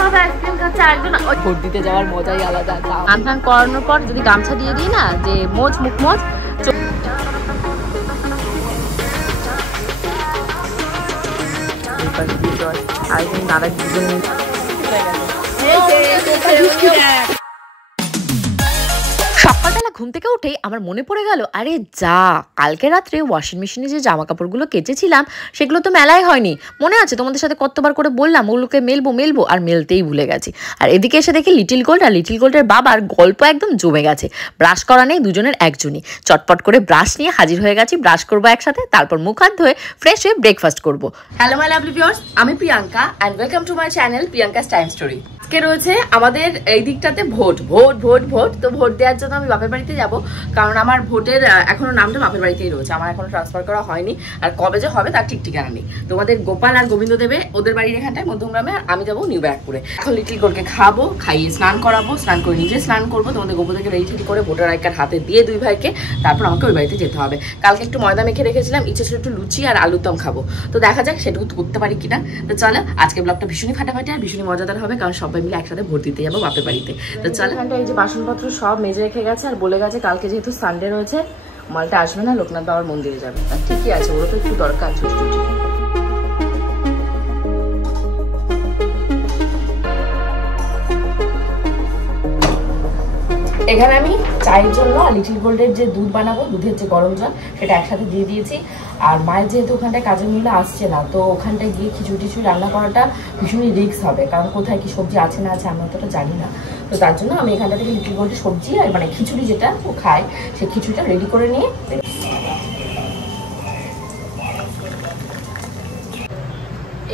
ভাবে আইসক্রিম খাচ্ছে, একজন ভোট দিতে যাওয়ার মজাই আলাদা। স্নান করানোর পর যদি গামছা দিয়ে দিই না, যে মোজ মুখ মোজ, আরেকদিন দাদা দুজন সকালবেলা ঘুম থেকে উঠেই আমার মনে পড়ে গেল, আরে যা কালকে রাত্রে ওয়াশিং মেশিনে যে জামা কাপড়গুলো কেচেছিলাম সেগুলো তো মেলাই হয়নি। মনে আছে তোমাদের সাথে কতবার করে বললাম ওগুলোকে মেলবো আর মেলতেই ভুলে গেছি। আর এদিকে এসে দেখি লিটিল গোল্ড আর লিটিল গোল্ডের বাবার গল্প একদম জমে গেছে। ব্রাশ করা নেই দুজনের একজনই, চটপট করে ব্রাশ নিয়ে হাজির হয়ে গেছি। ব্রাশ করবো একসাথে, তারপর মুখ হাত ধুয়ে ফ্রেশ হয়ে ব্রেকফাস্ট করবো। হ্যালো মাই লাভলি ভিউয়ার্স, আমি Priyanka and welcome to my channel Priyanka's time story. আজকে রয়েছে আমাদের এই দিকটাতে ভোট। তো ভোট দেওয়ার জন্য আমি বাপের বাড়িতে যাব, কারণ আমার ভোটের এখনো নামটা বাপের বাড়িতেই রয়েছে, আমার এখনো ট্রান্সফার করা হয়নি। আর কবে যে হবে তার ঠিক ঠিকানা নেই। তোমাদের গোপাল আর গোবিন্দ দেবে ওদের বাড়ির এখানটায় মধ্যমগ্রামে, আর আমি যাবো নিউ ব্যারাকপুরে। এখন লিটিল গোলকে খাবো, খাইয়ে স্নান করাবো, স্নান করে নিজে স্নান করবো, তোমাদের গোপুদেরকে রেডি করে ভোটার আই কার্ড হাতে দিয়ে দুই ভাইকে, তারপর আমাকে ওই বাড়িতে যেতে হবে। কালকে একটু ময়দা মেখে রেখেছিলাম, ইচ্ছে ছিল একটু লুচি আর আলুর দম খাবো, তো দেখা যাক সেটুকু করতে পারি কিনা। তো চলো আজকে ব্লগটা ভীষণই ফাটাফাটি আর ভীষণই মজাদার হবে, কারণ সবাই মিলে একসাথে ভোট দিতে যাবো বাপের বাড়িতে। তো চলো, এই যে বাসনপত্র সব মেজে রেখে গেছে আর বলে গেছে কালকে যেহেতু সানডে রয়েছে মালটা আসবে না, লোকনাথ বাবার মন্দিরে যাবে। আর ঠিকই আছে, ওরা তো একটু দরকার ছুটি। এখানে আমি চায়ের জন্য লিটিল গোল্ডের যে দুধ বানাবো, দুধের যে গরম জল সেটা একসাথে দিয়ে দিয়েছি। আর মায়ের যেহেতু ওখানটায় কাজের মহিলা আসছে না, তো ওখানটায় গিয়ে খিচুড়ি রান্না করাটা ভীষণই রিস্ক হবে, কারণ কোথায় কি সবজি আছে না আছে আমি অতটা জানি না। তো তার জন্য আমি এখানটা থেকে লিটিল গোল্ডের সবজি আর মানে খিচুড়ি যেটা ও খায় সেই খিচুড়িটা রেডি করে নিয়ে,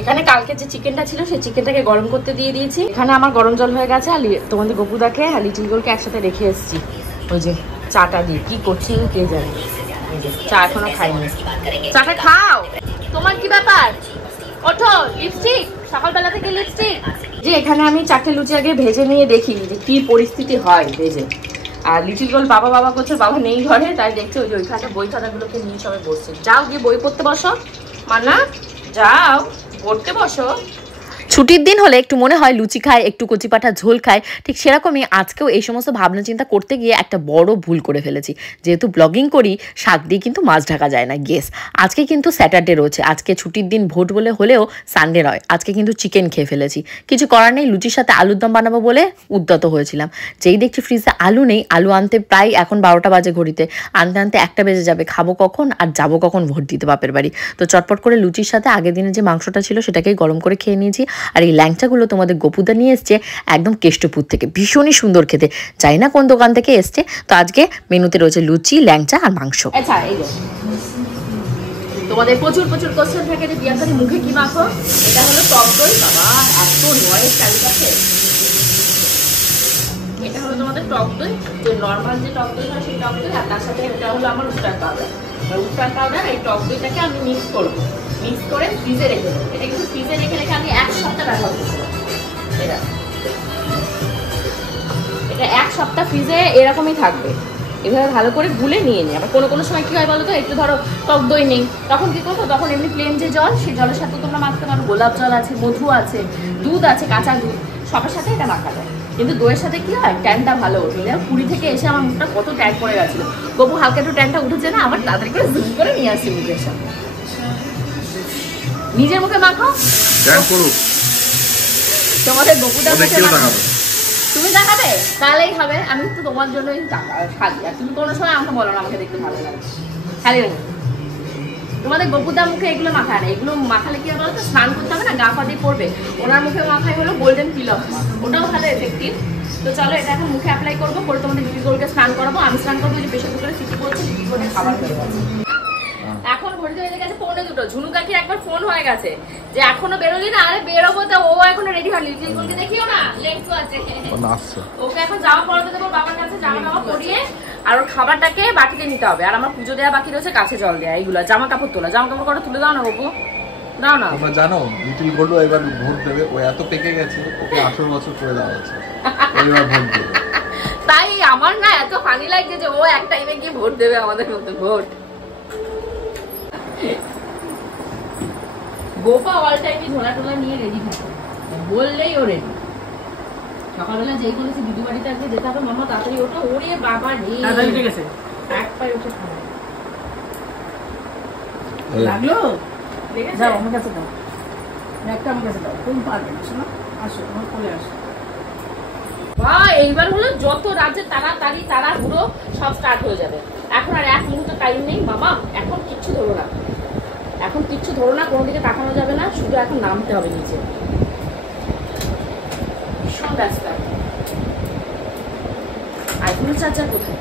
এখানে কালকে যে চিকেনটা ছিল সেই চিকেনটাকে গরম করতে দিয়ে দিয়েছি। এখানে আমার গরম জল হয়ে গেছে। আর তোমাদের গোপুদাকে আর লিটিল গোলকে একসাথে রেখে এসেছি ওই যে চাটা দিয়ে। কি করছি কে জানে, চা এখনো খাইনি। চাটা খাও, তোমার কি ব্যাপার? ওঠো, লিপস্টিক সকালবেলা থেকে লিপস্টিক। যে এখানে আমি 4টে লুচি আগে ভেজে নিয়ে দেখি যে কি পরিস্থিতি হয় ভেজে। আর লিটিল গোল বাবা করছে, বাবা নেই ঘরে, তাই দেখছে ওই যে ওইখানে বই খাতাগুলোকে নিয়ে সবাই বসছে। যাও গিয়ে বই পড়তে বসো, মানা যাও পড়তে বসো। ছুটির দিন হলে একটু মনে হয় লুচি খায়, একটু কচি পাঠা ঝোল খায়, ঠিক সেরকমই আজকেও এই সমস্ত ভাবনা চিন্তা করতে গিয়ে একটা বড় ভুল করে ফেলেছি। যেহেতু ব্লগিং করি, শাক দিয়ে কিন্তু মাছ ঢাকা যায় না। গেস আজকে কিন্তু স্যাটারডে রয়েছে, আজকে ছুটির দিন ভোট বলে হলেও সানডে নয়, আজকে কিন্তু চিকেন খেয়ে ফেলেছি। কিছু করার নেই, লুচির সাথে আলুর দম বানাবো বলে উদ্যত হয়েছিলাম। যেই দেখছি ফ্রিজে আলু নেই, আলু আনতে প্রায় এখন 12টা বাজে ঘড়িতে, আনতে 1টা বেজে যাবে। খাবো কখন আর যাবো কখন ভোট দিতে বাপের বাড়ি? তো চটপট করে লুচির সাথে আগের দিনে যে মাংসটা ছিল সেটাকে গরম করে খেয়ে নিয়েছি। আর এই ল্যাংচাগুলো তোমাদের গোপুদা নিয়ে এসছে একদম কেষ্টপুর থেকে, ভীষণই সুন্দর খেতে, জানি না কোন দোকান থেকে এসছে। তো আজকে মেনুতে রয়েছে লুচি, ল্যাংচা আর মাংস। আচ্ছা এই যে তোমাদের প্রচুর কোশ্চেন থাকে যে বিয়াখানি মুখে কি মাখো, এটা হলো টক দই। বাবা এত নয়েজ চারিপাশে। এটা হলো তোমাদের টক দই, যে নর্মাল যে টক দই হয় সেই টক দই, আর তার সাথে এটা হলো আমার উস্টার পাউডার। উস্টার পাউডার এই টক দইটাকে আমি মিক্স করবো, মিক্স করে ফ্রিজে রেখে দেবো। এটা কিন্তু ফ্রিজে রেখে আমি 1 সপ্তাহ ব্যবহার করবো। এটা 1 সপ্তাহ ফ্রিজে এরকমই থাকবে। এভাবে ভালো করে গুলে নিয়ে নিই। আবার কোনো সময় কি হয় বলো তো, একটু ধরো টক দই নেই, তখন কি করবো, তখন এমনি প্লেন যে জল, সেই জলের সাথে তোমরা মাখতে পারো। গোলাপ জল আছে, মধু আছে, দুধ আছে, কাঁচা দুধ, সবার সাথে এটা মাখা যায়। কিন্তু দইয়ের সাথে কি হয়, ট্যানটা ভালো ওঠে। পুরী থেকে এসে আমার মুখটা কত ট্যান পড়ে গেছিল, গপু হালকা একটু ট্যানটা উঠেছে না, আবার তাড়াতাড়ি করে জুম করে নিয়ে আসছি মুখের সামনে। নিজের মুখে মাখো, তোমাদের গোপুদার মুখে মাখো। তুমি দেখাবে তাহলেই হবে, আমি তো তোমার জন্যই খালি। আর তুমি কোনো সময় আমাকে বলো না আমাকে দেখতে ভালো লাগে, খালি লাগে। তোমাদের গোপুদার মুখে এগুলো মাখায় না, এগুলো মাখালে কি বলো তো, স্নান করতে হবে না, গা পা দিয়ে পড়বে। ওনার মুখে মাখায় হলো গোল্ডেন পিল অফ, ওটাও ভালো এফেক্টিভ। তো চলো এটা এখন মুখে অ্যাপ্লাই করবো, করে তোমাদের লিটিল গোলকে স্নান করাবো। আমি স্নান করবো, যে প্রেশার কুকারে সিটি করছে, লিটিল গোলকে খাবার হয়ে গেছে। এখন ঘড়িতে হয়ে গেছে 1:45। ঝুনু কাকির একবার ফোন হয়ে গেছে যে এখনো বেরোলি না। আরে বেরোবো, তো ও এখনো রেডি হয়নি। লিটিল গোলকে দেখিও না, লেট আছে। ওকে এখন জামা পরাতে দেবো বাবার কাছে, জামা টামা পরিয়ে, আর ওর খাবারটাকে বাটিতে নিতে হবে। আর আমার পুজো দেওয়া বাকি রয়েছে, কাছে জল দেওয়া, এইগুলো জামা কাপড় তোলা। জামা কাপড় কটা তুলে দাও না বাবু, দাও না। তোমরা জানো লিটিল গোল্ডও এবার ভোট দেবে, ও এত পেকে গেছে, ওকে 18 বছর করে দেওয়া হয়েছে, এবার ভোট দেবে। তাই আমার না এত ফানি লাগছে যে ও এক টাইমে গিয়ে ভোট দেবে আমাদের মধ্যে ভোট। গোপা অল টাইমই ঝোলা টোলা নিয়ে রেডি থাকে, বললেই ও রেডি। সকালবেলা যেই বলেছি দিদি বাড়িতে আজকে যেতে হবে, মামা তাড়াতাড়ি ওঠো। ওরে বাবা রে, তাড়াতাড়ি উঠে গেছে, এক পায়ে উঠে খাওয়া লাগলো। যাও আমার কাছে দাও, একটা আমার কাছে দাও, তুমি পারবে না। শোনো, আসো আমার কোলে আসো। এইবার হলো যত রাজ্যে তাড়াতাড়ি তাড়াহুড়ো সব স্টার্ট হয়ে যাবে। এখন আর এক মুহূর্ত টাইম নেই মামা, এখন কিচ্ছু ধরো না, এখন কিচ্ছু ধরো না, কোনো দিকে তাকানো যাবে না, শুধু এখন নামতে হবে নিচে। ভীষণ ব্যস্ত। আইফোনের চার্জার কোথায়?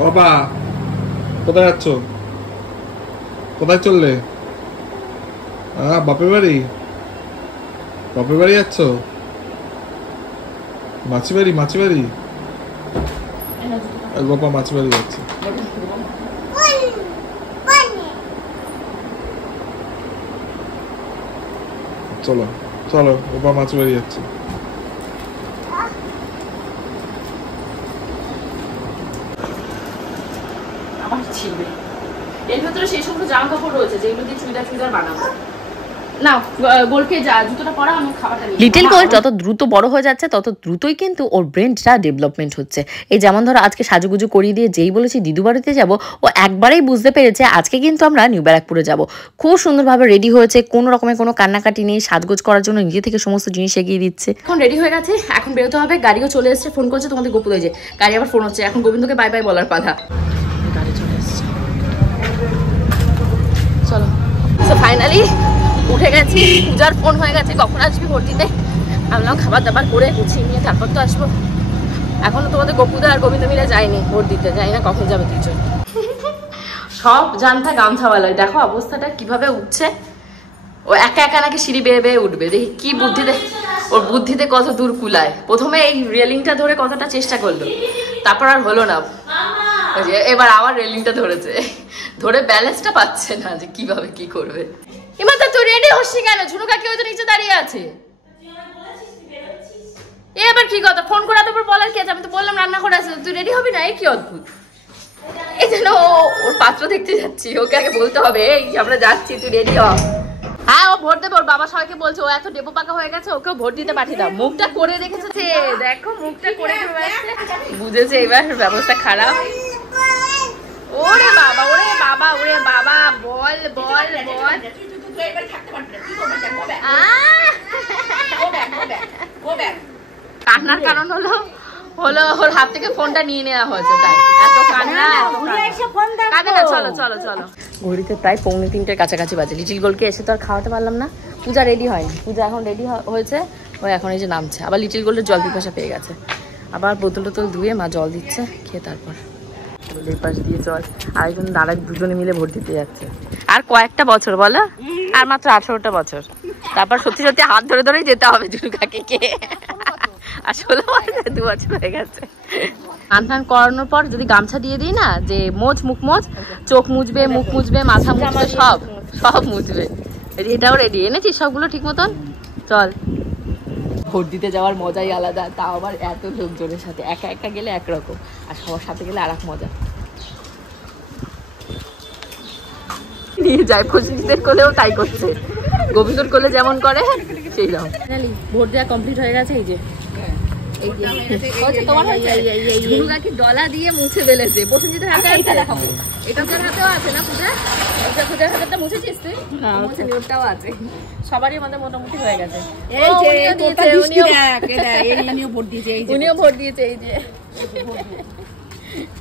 বাবা কোথায় যাচ্ছ? কোথায় চললে? বাপের বাড়ি? বাপের বাড়ি যাচ্ছ? মাছি বাড়ি? মাছি বাড়ি? গোপা মাছি বাড়ি যাচ্ছে। চলো চলো, গোপা মাছি বাড়ি যাচ্ছে। আমার ছিড়বে। এর ভেতরে সেই সমস্ত জামা কাপড় রয়েছে যেগুলো দিয়ে চুড়িদার বানাবো। না গোলকে যা জুতোটা পরা, আমি খাবারটা নিই। লিটল গোল যত দ্রুত বড় হয়ে যাচ্ছে তত দ্রুতই কিন্তু ওর ব্রেনটা ডেভেলপমেন্ট হচ্ছে। এই যেমন ধরো আজকে সাজুগুজু করিয়ে দিয়ে যেই বলেছি দিদু বাড়িতে যাবো, ও একবারেই বুঝতে পেরেছে আজকে কিন্তু আমরা নিউ ব্যারাকপুরে যাব। খুব সুন্দরভাবে রেডি হয়েছে, কোনো রকমের কোনো কান্নাকাটি নেই, সাজগোজ করার জন্য নিজে থেকে সমস্ত জিনিস এগিয়ে দিচ্ছে। এখন রেডি হয়ে গেছে, এখন বেরোতে হবে। গাড়িও চলে এসেছে, ফোন করছে তোমাদের গোপু যে গাড়ি আবার ফোন হচ্ছে। এখন গোবিন্দকে বাই বাই বলার পালা। গাড়ি চলে এসছে, চলো। সো ফাইনালি উঠে গেছি, পূজার ফোন হয়ে গেছে কখন আসবি ভোট দিতে। আমি খাবার দাবার করে গুছিয়ে নিয়ে তারপর তো আসবো। এখনো তোমাদের গোপুদা আর গোবিন্দ মিলে যায়নি ভোট দিতে, যাই না কখন যাবে দুজন। সব জানতা গামছাওয়ালায় দেখো অবস্থাটা কিভাবে উঠছে। ও একা একা নাকি সিঁড়ি বেয়ে বেয়ে উঠবে, দেখি কি বুদ্ধিতে, ওর বুদ্ধিতে কত দূর কুলায়। প্রথমে এই রেলিংটা ধরে কতটা চেষ্টা করলো, তারপর আর হলো না। এবার আবার রেলিংটা ধরেছে, ধরে ব্যালেন্সটা পাচ্ছে না যে কিভাবে কি করবে। এবার তুই রেডি হচ্ছি কেন? ঝুনু কাকি ওই তো নিচে দাঁড়িয়ে আছে। এবার কি কথা, ফোন করে তারপর বলার কি আছে? আমি তো বললাম রান্না করে আসলে তুই রেডি হবি না, এই কি অদ্ভুত। এই জন্য ওর পাত্র দেখতে যাচ্ছি, ওকে আগে বলতে হবে এই আমরা যাচ্ছি, তুই রেডি হ। হ্যাঁ ও ভোট দেবে, ওর বাবা সবাইকে বলছে ও এত ডেপো পাকা হয়ে গেছে, ওকেও ভোট দিতে পাঠিয়ে দাও। মুখটা করে রেখেছে, দেখো মুখটা করে বুঝেছে এবার ব্যবস্থা খারাপ। ওরে বাবা ওরে বাবা ওরে বাবা, বল বল বল। কান্নার কারণ হলো ওর হাত থেকে ফোনটা নিয়ে নেওয়া হয়েছে, তাই এত কান্না। চলো চলো চলো। ঘড়িতে প্রায় 2:45 কাছাকাছি বাজে। লিটিল গোলকে এসে তো আর খাওয়াতে পারলাম না, পূজা রেডি হয়নি। পূজা এখন রেডি হয়েছে, ও এখন এই যে নামছে। আবার লিটিল গোলের জল পিপাসা পেয়ে গেছে, আবার বোতল টোতল ধুয়ে মা জল দিচ্ছে, খেয়ে তারপর এই পাশ দিয়ে জল। আরেকজন দাঁড়া, দুজনে মিলে ভোট দিতে যাচ্ছে। আর কয়েকটা বছর বলো, আর মাত্র 18টা বছর, তারপর সত্যি সত্যি হাত ধরে ধরেই যেতে হবে ঝুনু কাকিকে। আর 16 বছর 2 বছর হয়ে গেছে। স্নান করানোর পর যদি গামছা দিয়ে দিই না, যে মোচ মুখ মোচ, চোখ মুছবে, মুখ মুছবে, মাথা মুছবে, সব সব মুছবে। এটাও রেডি এনেছিস সবগুলো ঠিক মতন? চল। ভোট দিতে যাওয়ার মজাই আলাদা, তাও আবার এত লোকজনের সাথে। একা একা গেলে একরকম, আর সবার সাথে গেলে আর এক মজা। নিয়ে যায় খুশিদের কোলেও তাই করছে, গোবিন্দর কোলে যেমন করে সেই রকম। ভোট দেওয়া কমপ্লিট হয়ে গেছে। এই যে ডলা দিয়ে মুছে ফেলেছে। প্রসেনজিতের হাতে আছে, এটা তোর হাতেও আছে না পূজা? পূজার হাতেটা মুছেছিস তুই? ওটাও আছে, সবারই আমাদের মোটামুটি হয়ে গেছে। উনিও ভোট দিয়েছে। এই যে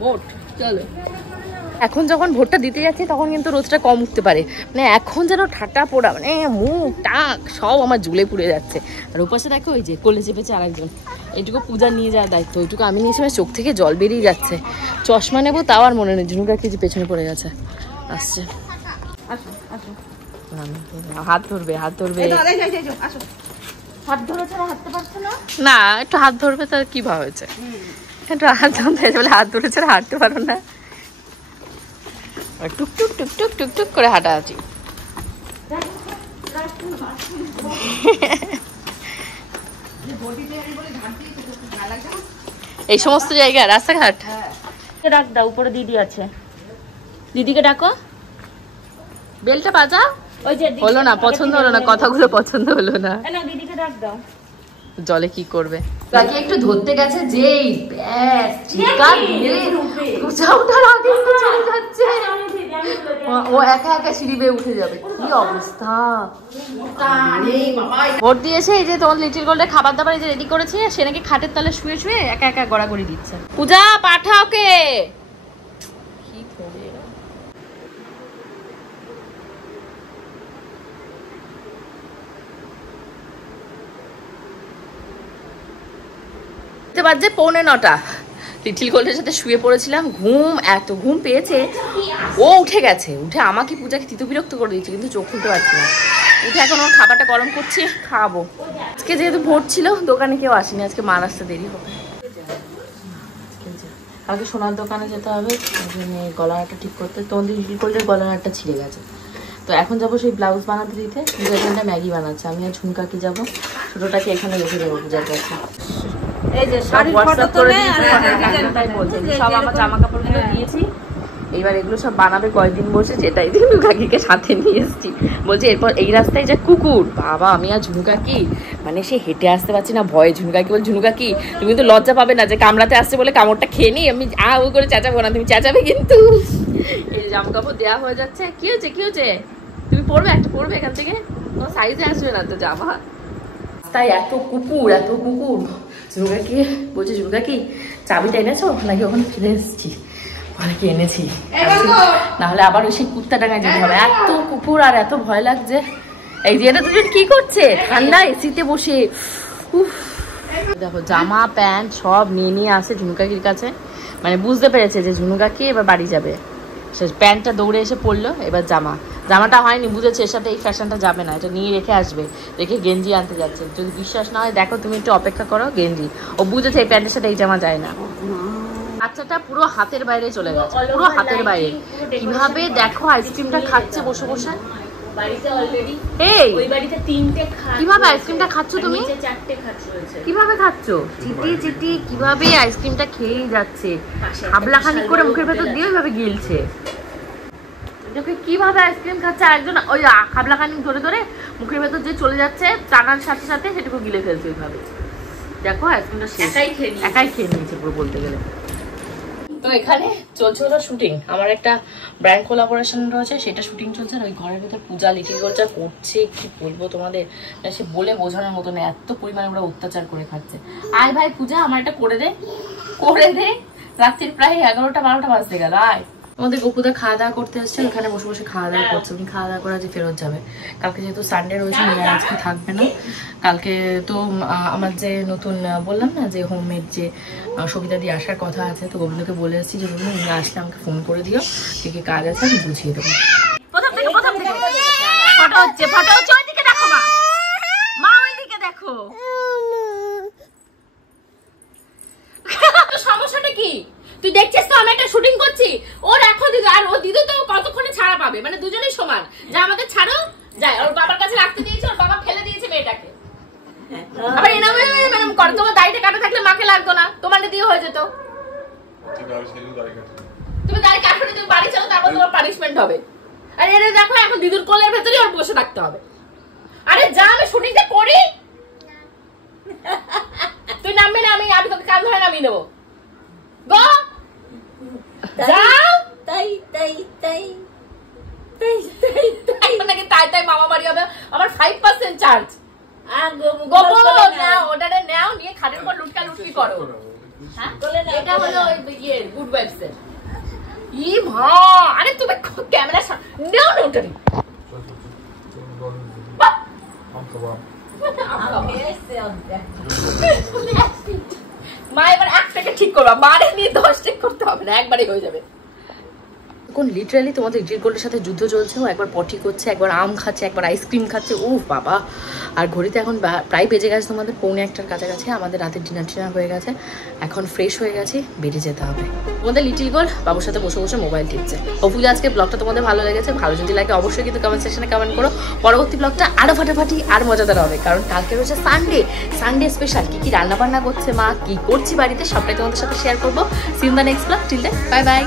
ভোট। চলো, এখন যখন ভোটটা দিতে যাচ্ছি তখন কিন্তু রোদটা কম উঠতে পারে, মানে এখন যেন ঠাটা পোড়া, মানে মুখ টাক সব আমার ঝুলে পুড়ে যাচ্ছে। আর ওপাশে দেখো ওই যে কোলে চেপেছে আরেকজন। এইটুকু পূজা নিয়ে যাওয়ার দায়িত্ব, ওইটুকু আমি নিয়েছি। চোখ থেকে জল বেরিয়ে যাচ্ছে। চশমা নেবো তাও আর মনে নেই, ঝুনু কাকি যে পেছনে পড়ে গেছে, আসছে। হাত ধরবে, হাত ধরবে। হাত ধরেছে না, হাঁটতে পারছে না। না একটু হাত ধরবে, তার কি ভাব হয়েছে? একটু হাত ধরতে বলে হাত ধরেছে, হাঁটতে পারো না। টুকটুক টুকটুক টুকটুক করে হাঁটাহাঁটি। এই সমস্ত জায়গা রাস্তাঘাট রাখ দাও, উপরে দিদি আছে, দিদিকে ডাকো, বেলটা বাজাও। হলো না, পছন্দ হলো না, কথাগুলো পছন্দ হলো না। দিদিকে ডাক দাও। জলে কি করবে, তাকে একটু ধরতে গেছে যেই ব্যাস চিৎকা দিয়ে পূজা ওঠার আগে তো চলে যাচ্ছে। ও একা একা সিঁড়ি বেয়ে উঠে যাবে, কি অবস্থা। ভোট দিয়েছে, এই যে তোমার লিটল গোল্ডের খাবার দাবার এই যে রেডি করেছে, সে নাকি খাটের তলে শুয়ে শুয়ে একা একা গড়াগড়ি দিচ্ছে। পূজা পাঠা ওকে। কি করে বাজে 8:45, লিটল গোল্ডের সাথে শুয়ে পড়েছিলাম, এত ঘুম পেয়েছে, ও উঠে গেছে, উঠে আমাকে পূজাকে তিতো বিরক্ত করে দিয়েছে, কিন্তু চোখ খুলতে পারছি না। উঠে এখন ওর খাবারটা গরম করছি, খাবো। আজকে যেহেতু ভোট ছিল, দোকানে কেউ আসেনি, আজকে মা আসতে দেরি হবে। কালকে সোনার দোকানে যেতে হবে, গলাটা ঠিক করতে। তোমাদের লিটল গোল্ডের গলাটা ছিঁড়ে গেছে, তো এখন যাবো সেই ব্লাউজ বানাতে দিতে। পূজা এখানটা ম্যাগি বানাচ্ছে, আমি আর ঝুমকাকে যাবো, ছোটোটাকে এখানে রেখে যাবো পূজার কাছে। এই যে শাড়ির ফটো তোলে আর তাই বলছে, সব আমার জামা কাপড়গুলো দিয়েছি, এইবার এগুলো সব বানাবে কয়েকদিন বসে, যেটাই দিন কাকিকে সাথে নিয়ে এসেছি। বলছে এরপর এই রাস্তায় যে কুকুর, বাবা আমি আর ঝুনুকাকি মানে সে হেঁটে আসতে পারছি না ভয়ে। ঝুনুকাকি বল, ঝুনুকাকি তুমি কিন্তু লজ্জা পাবে না যে কামড়াতে আসছে বলে কামড়টা খেয়ে নি, আমি ও করে চেঁচাবো না, তুমি চেঁচাবে কিন্তু। এই জামা কাপড় দেওয়া হয়ে যাচ্ছে। কি হয়েছে কি হয়েছে, তুমি পড়বে একটা পড়বে এখান থেকে, তোমার সাইজে আসবে না তো জামা। তাই এত কুকুর এত কুকুর। ঝুনুকাকি বলছে, ঝুনুকাকি চাবিটা এনেছো নাকি? ওখানে ফিরে এসেছি, অনেকে এনেছি, নাহলে আবার ওই সেই কুত্তা ডাঙায় যেতে হবে। এত কুকুর আর এত ভয় লাগছে। এই যে এটা দুজন কি করছে ঠান্ডা এসিতে বসে। দেখো জামা প্যান্ট সব নিয়ে নিয়ে আসে ঝুনুকাকির কাছে, মানে বুঝতে পেরেছে যে ঝুনুকাকি এবার বাড়ি যাবে। সে প্যান্টটা দৌড়ে এসে পড়লো, এবার জামাটা হয়নি, বুঝেছে এর সাথে এই ফ্যাশনটা যাবে না, এটা নিয়ে রেখে আসবে, রেখে গেঞ্জি আনতে যাচ্ছে। যদি বিশ্বাস না হয় দেখো, তুমি একটু অপেক্ষা করো, গেঞ্জি ও বুঝেছে এই প্যান্টের সাথে এই জামা যায় না। বাচ্চাটা পুরো হাতের বাইরে চলে গেছে, পুরো হাতের বাইরে। কিভাবে দেখো আইসক্রিমটা খাচ্ছে বসে বসে। কিভাবে আইসক্রিমটা খাচ্ছ তুমি? কিভাবে খাচ্ছ? চিটি চিটি কিভাবে আইসক্রিমটা খেয়েই যাচ্ছে, হাবলাখানি করে মুখের ভেতর দিয়ে ওইভাবে গিলছে। দেখো কিভাবে আইসক্রিম খাচ্ছে, আরেকজন ওই হাবলাখানি ধরে ধরে মুখের ভেতর যে চলে যাচ্ছে, টানার সাথে সাথে সেটুকু গিলে ফেলছে ওইভাবে। দেখো আইসক্রিমটা একাই খেয়ে নিয়েছে পুরো বলতে গেলে। তো এখানে চলছে হলো শুটিং, আমার একটা ব্র্যান্ড কোলাবোরেশন রয়েছে, সেটা শুটিং চলছে। আর ওই ঘরের ভিতর পূজা লিটিল গোল্ডটা করছে, কি বলবো তোমাদের, সে বলে বোঝানোর মতো না, এত পরিমাণে ওরা অত্যাচার করে খাচ্ছে। আয় ভাই পূজা আমার এটা করে দে, করে দে। রাত্রির প্রায় 11টা-12টা বাজতে গেল। আয়। আমাদের গপুদা খাওয়া দাওয়া করতে এসছে, ওখানে বসে বসে খাওয়া দাওয়া করছে। উনি খাওয়া দাওয়া করে আজকে ফেরত যাবে। কালকে যেহেতু সানডে রয়েছে, মেয়েরা আজকে থাকবে না। কালকে তো আমার যে নতুন বললাম না যে হোমমেড যে সবিতা দিয়ে আসার কথা আছে, তো গপুদাকে বলে এসেছি যে উনি আসলে আমাকে ফোন করে দিও, কি কি কাজ আছে আমি বুঝিয়ে দেবো। প্রথম থেকে ফটো হচ্ছে, ওইদিকে দেখো মা ওইদিকে দেখো। সমস্যাটা কি? তুই দেখছিস তো আমি একটা শুটিং করছি, ওর এখন দিদি আর ও দিদি তো কতক্ষণে ছাড়া পাবে, মানে দুজনেই সমান। যা আমাদের ছাড়ো যায়, ওর বাবার কাছে রাখতে দিয়েছে, ওর বাবা ফেলে দিয়েছে মেয়েটাকে। আবার এনামে মানে তোমার দাড়িটা কাটা থাকলে মাকে লাগতো না, তোমার দিয়ে হয়ে যেত। তুমি দাড়ি কাটবে, তুমি বাড়ি চলো, তারপর তোমার পানিশমেন্ট হবে। আর এর দেখো এখন দিদুর কোলের ভেতরে ওর বসে থাকতে হবে। আরে যা, আমি শুটিংটা করি, তুই নামবি না, আমি তোকে কান ধরে নামিয়ে নেবো। গো যাও, তাই তাই তাই তাই তাই নাকি তাই তাই মামা বাড়ি হবে। আমার 5% চার্জ। ওটারে নাও, নিয়ে খাটের উপর লুটকা লুটকি করো। এটা হলো ওই গুড ভাইবস এর। ই মা, আরে তুমি ক্যামেরা নাও না ওটারে। মা এবার 1 থেকে ঠিক করবা, মারে নিয়ে 10 ঠিক করতে হবে না, একবারই হয়ে যাবে। এখন লিটারালি তোমাদের লিটল গোল্ডের সাথে যুদ্ধ চলছে। ও একবার পটি করছে, একবার আম খাচ্ছে, একবার আইসক্রিম খাচ্ছে। উফ বাবা। আর ঘড়িতে এখন প্রায় বেজে গেছে তোমাদের 1:45-র কাছাকাছি। আমাদের রাতের ডিনার হয়ে গেছে, এখন ফ্রেশ হয়ে গেছি, বেরিয়ে যেতে হবে। তোমাদের লিটল গোল্ড বাবুর সাথে বসে বসে মোবাইল টিপছে। হোপফুলি আজকে ব্লগটা তোমাদের ভালো লেগেছে। ভালো যদি লাগে অবশ্যই কিন্তু কমেন্ট সেকশনে কমেন্ট করো। পরবর্তী ব্লগটা আরো ফাটাফাটি আর মজাদার হবে, কারণ কালকে রয়েছে সানডে স্পেশাল। কি রান্না বান্না করছে মা, কি করছি বাড়িতে, সবটাই তোমাদের সাথে শেয়ার করবো। See you in the next blog. Till then bye by.